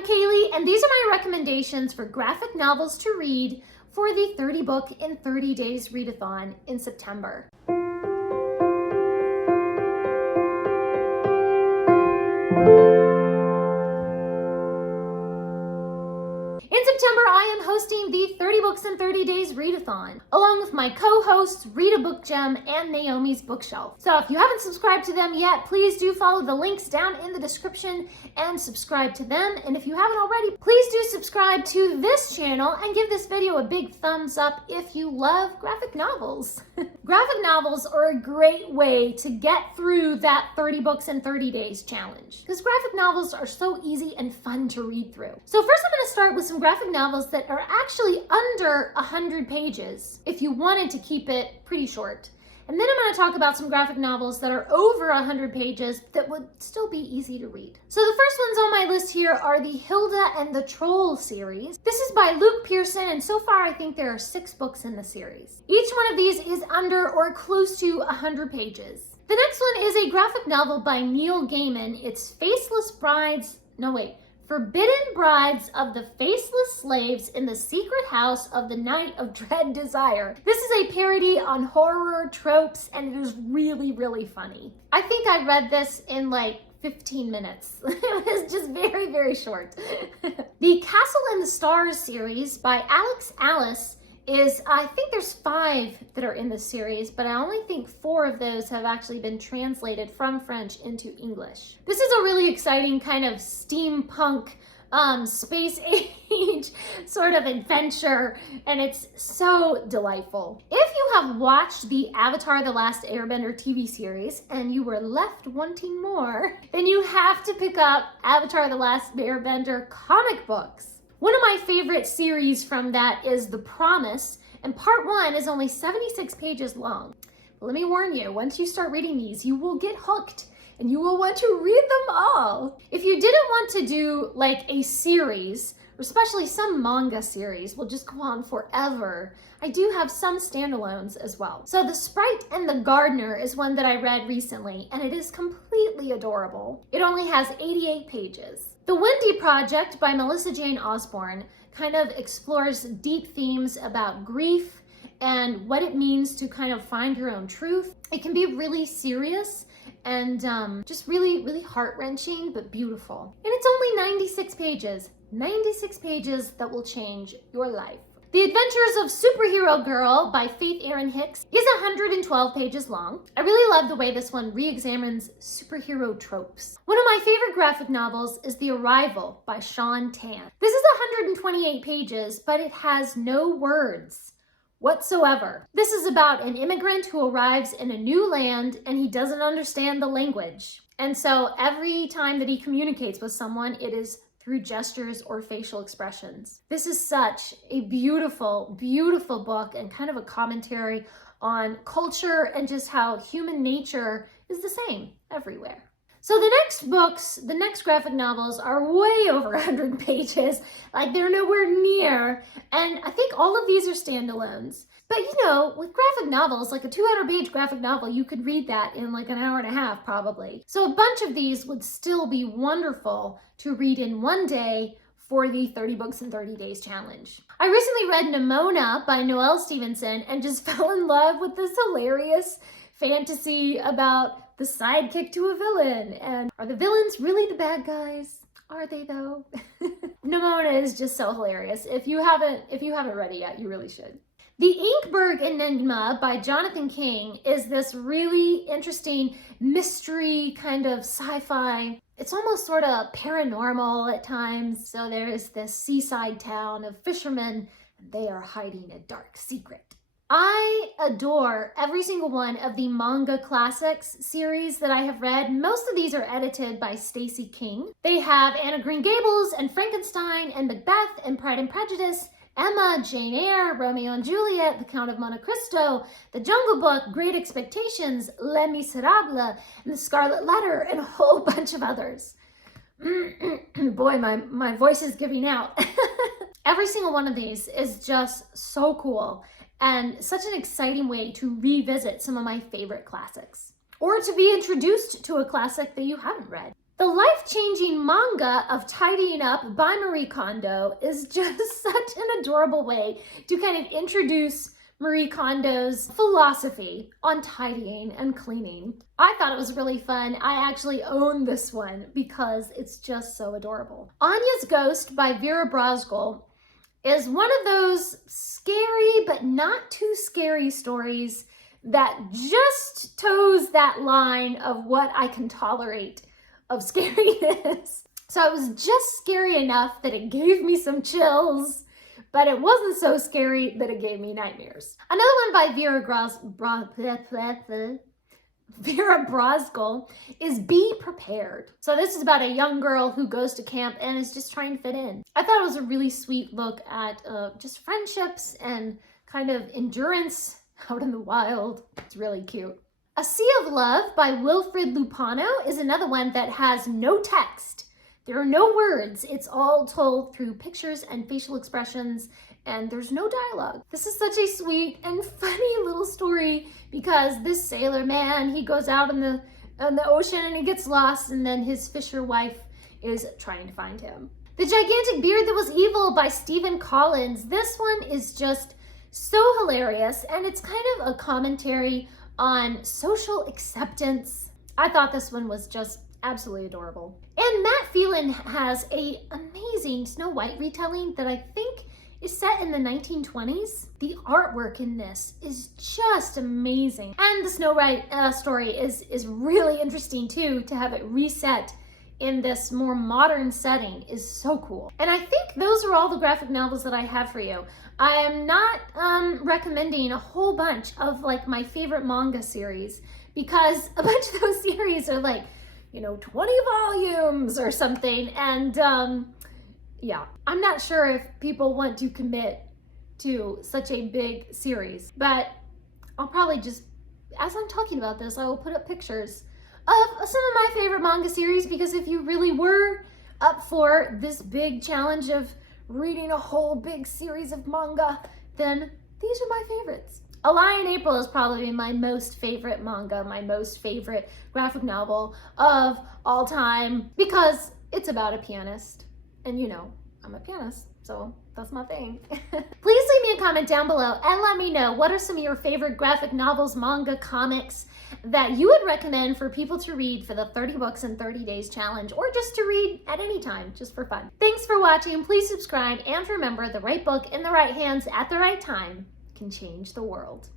I'm Kaylee, and these are my recommendations for graphic novels to read for the 30 book in 30 days readathon in September. In September, I am hosting the 30 Books in 30 Days Readathon, along with my co-hosts Rita Book Gem and Naomi's Bookshelf. So if you haven't subscribed to them yet, please do follow the links down in the description and subscribe to them. And if you haven't already, please do subscribe to this channel and give this video a big thumbs up if you love graphic novels. Graphic novels are a great way to get through that 30 Books in 30 Days challenge, because graphic novels are so easy and fun to read through. So first I'm going to start with some graphic novels that are actually under 100 pages if you wanted to keep it pretty short. And then I'm going to talk about some graphic novels that are over 100 pages that would still be easy to read. So the first ones on my list here are the Hilda and the Troll series. This is by Luke Pearson, and so far I think there are 6 books in the series. Each one of these is under or close to 100 pages. The next one is a graphic novel by Neil Gaiman. It's Forbidden Brides of the Faceless Slaves in the Secret House of the Night of Dread Desire. This is a parody on horror tropes, and it is really, really funny. I think I read this in like 15 minutes. It was just very, very short. The Castle in the Stars series by Alex Alice is, I think there's 5 that are in this series, but I only think 4 of those have actually been translated from French into English. This is a really exciting kind of steampunk, space age sort of adventure, and it's so delightful. If you have watched the Avatar: The Last Airbender TV series and you were left wanting more, then you have to pick up Avatar: The Last Airbender comic books. One of my favorite series from that is The Promise, and part 1 is only 76 pages long. But let me warn you, once you start reading these, you will get hooked and you will want to read them all. If you didn't want to do like a series, or especially some manga series will just go on forever, I do have some standalones as well. So The Sprite and the Gardener is one that I read recently, and it is completely adorable. It only has 88 pages. The Wendy Project by Melissa Jane Osborne kind of explores deep themes about grief and what it means to kind of find your own truth. It can be really serious and just really, really heart-wrenching, but beautiful. And it's only 96 pages. 96 pages that will change your life. The Adventures of Superhero Girl by Faith Erin Hicks is 112 pages long. I really love the way this one re-examines superhero tropes. One of my favorite graphic novels is The Arrival by Sean Tan. This is 128 pages, but it has no words whatsoever. This is about an immigrant who arrives in a new land and he doesn't understand the language. And so every time that he communicates with someone, it is through gestures or facial expressions. This is such a beautiful, beautiful book and kind of a commentary on culture and just how human nature is the same everywhere. So the next graphic novels are way over 100 pages, like they're nowhere near, and I think all of these are standalones. But you know, with graphic novels, like a 200-page graphic novel, you could read that in like an hour and a half probably. So a bunch of these would still be wonderful to read in one day for the 30 Books in 30 Days challenge. I recently read Nimona by Noelle Stevenson and just fell in love with this hilarious fantasy about the sidekick to a villain. And are the villains really the bad guys? Are they though? Nimona is just so hilarious. If you haven't read it yet, you really should. The Inkberg Enigma by Jonathan King is this really interesting mystery kind of sci-fi. It's almost sort of paranormal at times. So there is this seaside town of fishermen, and they are hiding a dark secret. I adore every single one of the Manga Classics series that I have read. Most of these are edited by Stacey King. They have Anne of Green Gables and Frankenstein and Macbeth and Pride and Prejudice, Emma, Jane Eyre, Romeo and Juliet, The Count of Monte Cristo, The Jungle Book, Great Expectations, Les Miserables, and The Scarlet Letter, and a whole bunch of others. Boy, my voice is giving out. Every single one of these is just so cool and such an exciting way to revisit some of my favorite classics, or to be introduced to a classic that you haven't read. The life-changing manga of Tidying Up by Marie Kondo is just such an adorable way to kind of introduce Marie Kondo's philosophy on tidying and cleaning. I thought it was really fun. I actually own this one because it's just so adorable. Anya's Ghost by Vera Brosgol is one of those scary but not too scary stories that just toes that line of what I can tolerate of scariness. So it was just scary enough that it gave me some chills, but it wasn't so scary that it gave me nightmares. Another one by Vera Brosgol is Be Prepared. So this is about a young girl who goes to camp and is just trying to fit in. I thought it was a really sweet look at just friendships and kind of endurance out in the wild. It's really cute. A Sea of Love by Wilfred Lupano is another one that has no text. There are no words. It's all told through pictures and facial expressions, and there's no dialogue. This is such a sweet and funny little story because this sailor man, he goes out in the ocean and he gets lost, and then his fisher wife is trying to find him. The Gigantic Beard That Was Evil by Stephen Collins. This one is just so hilarious, and it's kind of a commentary on social acceptance. I thought this one was just absolutely adorable. And Matt Phelan has an amazing Snow White retelling that I think is set in the 1920s. The artwork in this is just amazing. And the Snow White story is really interesting too, to have it reset in this more modern setting is so cool. And I think those are all the graphic novels that I have for you. I am not recommending a whole bunch of like my favorite manga series because a bunch of those series are like, 20 volumes or something. And yeah, I'm not sure if people want to commit to such a big series, but I'll probably just, as I'm talking about this, I will put up pictures of some of my favorite manga series, because if you really were up for this big challenge of reading a whole big series of manga, then these are my favorites. A Lie in April is probably my most favorite manga, my most favorite graphic novel of all time, because it's about a pianist. And I'm a pianist, so that's my thing. Please leave me a comment down below and let me know what are some of your favorite graphic novels, manga, comics that you would recommend for people to read for the 30 books in 30 days challenge, or just to read at any time, just for fun. Thanks for watching. Please subscribe, and remember, the right book in the right hands at the right time can change the world.